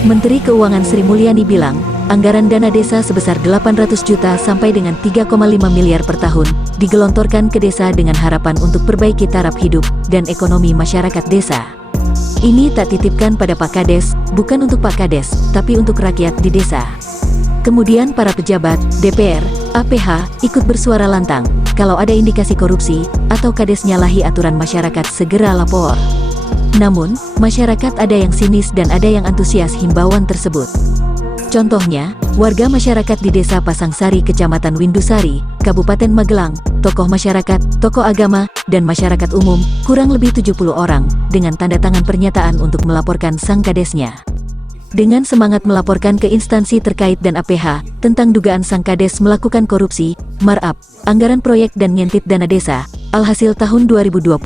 Menteri Keuangan Sri Mulyani bilang, anggaran dana desa sebesar 800 juta sampai dengan 3,5 miliar per tahun digelontorkan ke desa dengan harapan untuk perbaiki taraf hidup dan ekonomi masyarakat desa. Ini tak titipkan pada Pak Kades, bukan untuk Pak Kades, tapi untuk rakyat di desa. Kemudian para pejabat, DPR, APH, ikut bersuara lantang, kalau ada indikasi korupsi, atau Kades nyalahi aturan masyarakat segera lapor. Namun, masyarakat ada yang sinis dan ada yang antusias himbauan tersebut. Contohnya, warga masyarakat di Desa Pasangsari, Kecamatan Windusari, Kabupaten Magelang, tokoh masyarakat, tokoh agama, dan masyarakat umum, kurang lebih 70 orang, dengan tanda tangan pernyataan untuk melaporkan sang kadesnya. Dengan semangat melaporkan ke instansi terkait dan APH, tentang dugaan sang kades melakukan korupsi, markup, anggaran proyek dan nyentit dana desa, alhasil tahun 2020,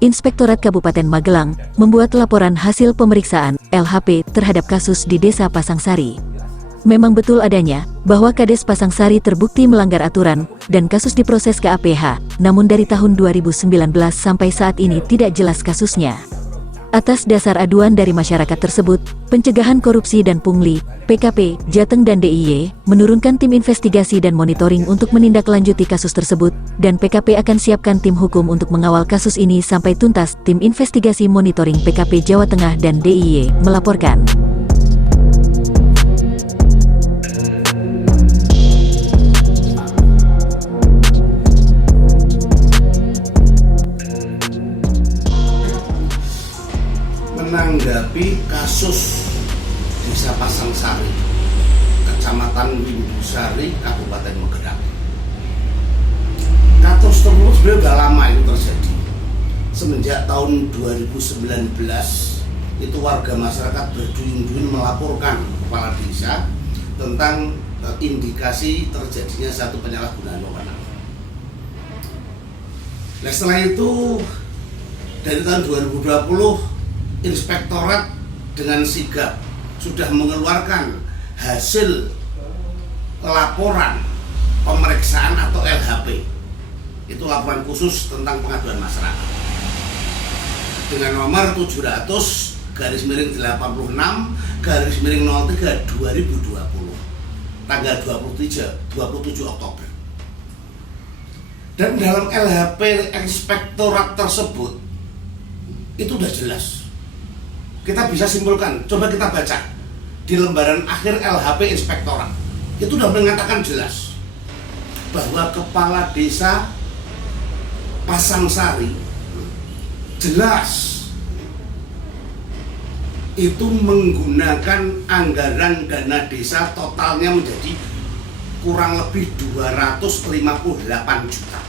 Inspektorat Kabupaten Magelang membuat laporan hasil pemeriksaan LHP terhadap kasus di Desa Pasangsari. Memang betul adanya bahwa Kades Pasangsari terbukti melanggar aturan dan kasus diproses ke APH, namun dari tahun 2019 sampai saat ini tidak jelas kasusnya. Atas dasar aduan dari masyarakat tersebut, Pencegahan Korupsi dan Pungli, PKP, Jateng dan DIY, menurunkan tim investigasi dan monitoring untuk menindaklanjuti kasus tersebut, dan PKP akan siapkan tim hukum untuk mengawal kasus ini sampai tuntas. Tim investigasi monitoring PKP Jawa Tengah dan DIY melaporkan. Menanggapi kasus Desa Pasangsari, Kecamatan Windusari, Kabupaten Magelang. Kasus tersebut sebenarnya sudah lama itu terjadi. Semenjak tahun 2019, itu warga masyarakat berduyun-duyun melaporkan kepala desa tentang indikasi terjadinya satu penyalahgunaan wewenang. Nah, setelah itu dari tahun 2020 Inspektorat dengan sigap sudah mengeluarkan hasil laporan pemeriksaan atau LHP. Itu laporan khusus tentang pengaduan masyarakat. Dengan nomor 700/86/03/2020 tanggal 27 Oktober. Dan dalam LHP Inspektorat tersebut itu sudah jelas. Kita bisa simpulkan, coba kita baca di lembaran akhir LHP Inspektorat. Itu sudah mengatakan jelas bahwa kepala desa Pasangsari jelas itu menggunakan anggaran dana desa totalnya menjadi kurang lebih 258 juta.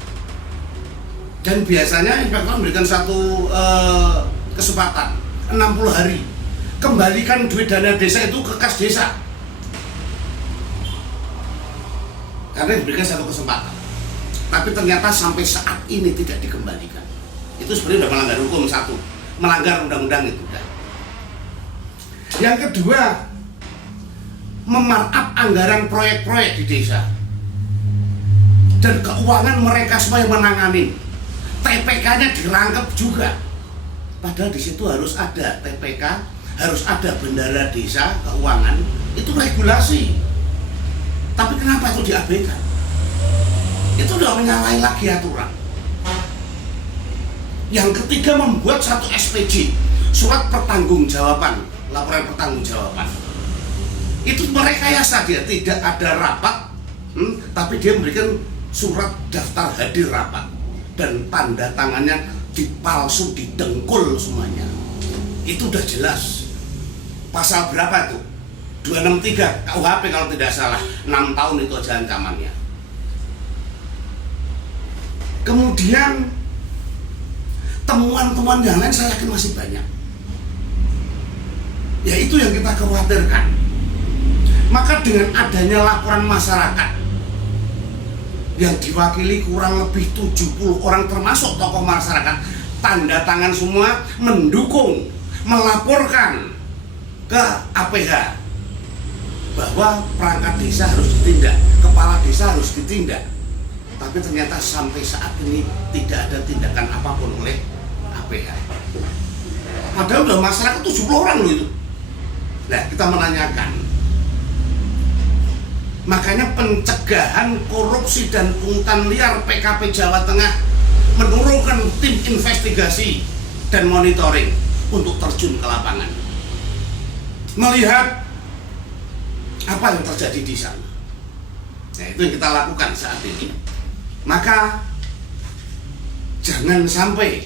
Dan biasanya inspektor memberikan satu kesempatan 60 hari, kembalikan duit dana desa itu ke kas desa. Karena diberikan satu kesempatan, tapi ternyata sampai saat ini tidak dikembalikan. Itu sebenarnya sudah melanggar hukum, satu, melanggar undang-undang itu. Yang kedua, memarkup anggaran proyek-proyek di desa dan keuangan mereka semua yang menangani. TPK-nya dirangkap juga. Padahal di situ harus ada TPK, harus ada bendara desa, keuangan, itu regulasi. Tapi kenapa itu diabaikan? Itu sudah menyalahi lagi aturan. Yang ketiga, membuat satu SPJ, surat pertanggungjawaban, laporan pertanggungjawaban. Itu merekayasa dia, tidak ada rapat, tapi dia memberikan surat daftar hadir rapat dan tanda tangannya dipalsu, didengkul semuanya. Itu udah jelas. Pasal berapa itu? 263 KUHP kalau tidak salah. 6 tahun itu aja ancamannya. Kemudian temuan-temuan yang lain saya yakin masih banyak. Ya itu yang kita khawatirkan. Maka dengan adanya laporan masyarakat yang diwakili kurang lebih 70 orang termasuk tokoh masyarakat, tanda tangan semua mendukung, melaporkan ke APH bahwa perangkat desa harus ditindak, kepala desa harus ditindak. Tapi ternyata sampai saat ini tidak ada tindakan apapun oleh APH. Padahal udah masyarakat 70 orang loh itu. Nah, kita menanyakan, makanya pencegahan korupsi dan pungutan liar PKP Jawa Tengah menurunkan tim investigasi dan monitoring untuk terjun ke lapangan, melihat apa yang terjadi di sana. Nah, itu yang kita lakukan saat ini. Maka jangan sampai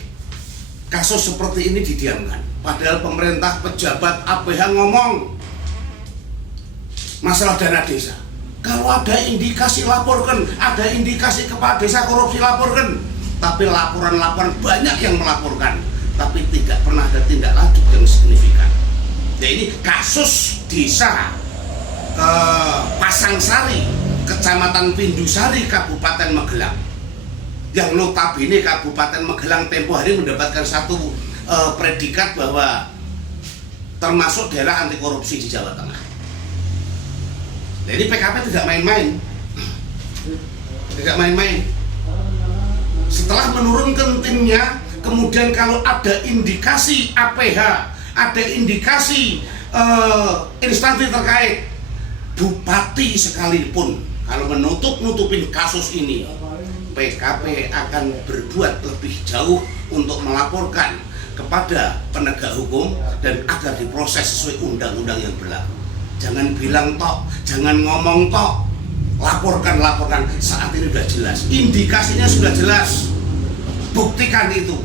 kasus seperti ini didiamkan. Padahal pemerintah, pejabat, APH ngomong masalah dana desa. Kalau ada indikasi laporkan, ada indikasi kepala desa korupsi laporkan. Tapi laporan-laporan banyak yang melaporkan, tapi tidak pernah ada tindak lanjut yang signifikan. Jadi ini kasus desa Pasangsari, Kecamatan Pindusari, Kabupaten Magelang, yang notabene Kabupaten Magelang tempo hari mendapatkan satu predikat bahwa termasuk daerah anti korupsi di Jawa Tengah. Jadi PKP tidak main-main, tidak main-main. Setelah menurunkan timnya, kemudian kalau ada indikasi APH, ada indikasi instansi terkait, bupati sekalipun kalau menutup-nutupin kasus ini, PKP akan berbuat lebih jauh untuk melaporkan kepada penegak hukum dan agar diproses sesuai undang-undang yang berlaku. Jangan bilang tok, jangan ngomong tok, laporkan. Saat ini sudah jelas, indikasinya sudah jelas, buktikan itu,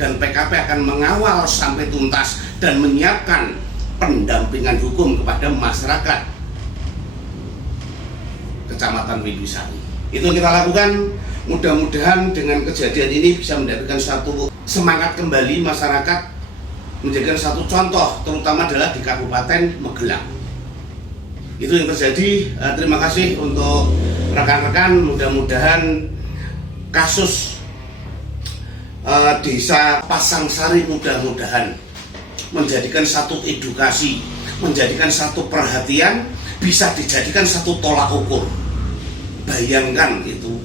dan PKP akan mengawal sampai tuntas dan menyiapkan pendampingan hukum kepada masyarakat Kecamatan Pindusari. Itu kita lakukan. Mudah-mudahan dengan kejadian ini bisa mendapatkan satu semangat kembali masyarakat, menjadikan satu contoh, terutama adalah di Kabupaten Magelang. Itu yang terjadi. Terima kasih untuk rekan-rekan. Mudah-mudahan kasus desa Pasangsari mudah-mudahan menjadikan satu edukasi, menjadikan satu perhatian, bisa dijadikan satu tolak ukur. Bayangkan itu,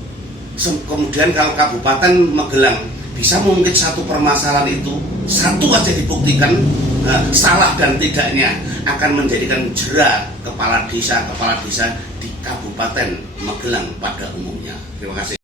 kemudian kalau Kabupaten Magelang bisa mengungkit satu permasalahan itu, satu aja dibuktikan, salah dan tidaknya akan menjadikan jera kepala desa di Kabupaten Magelang pada umumnya. Terima kasih.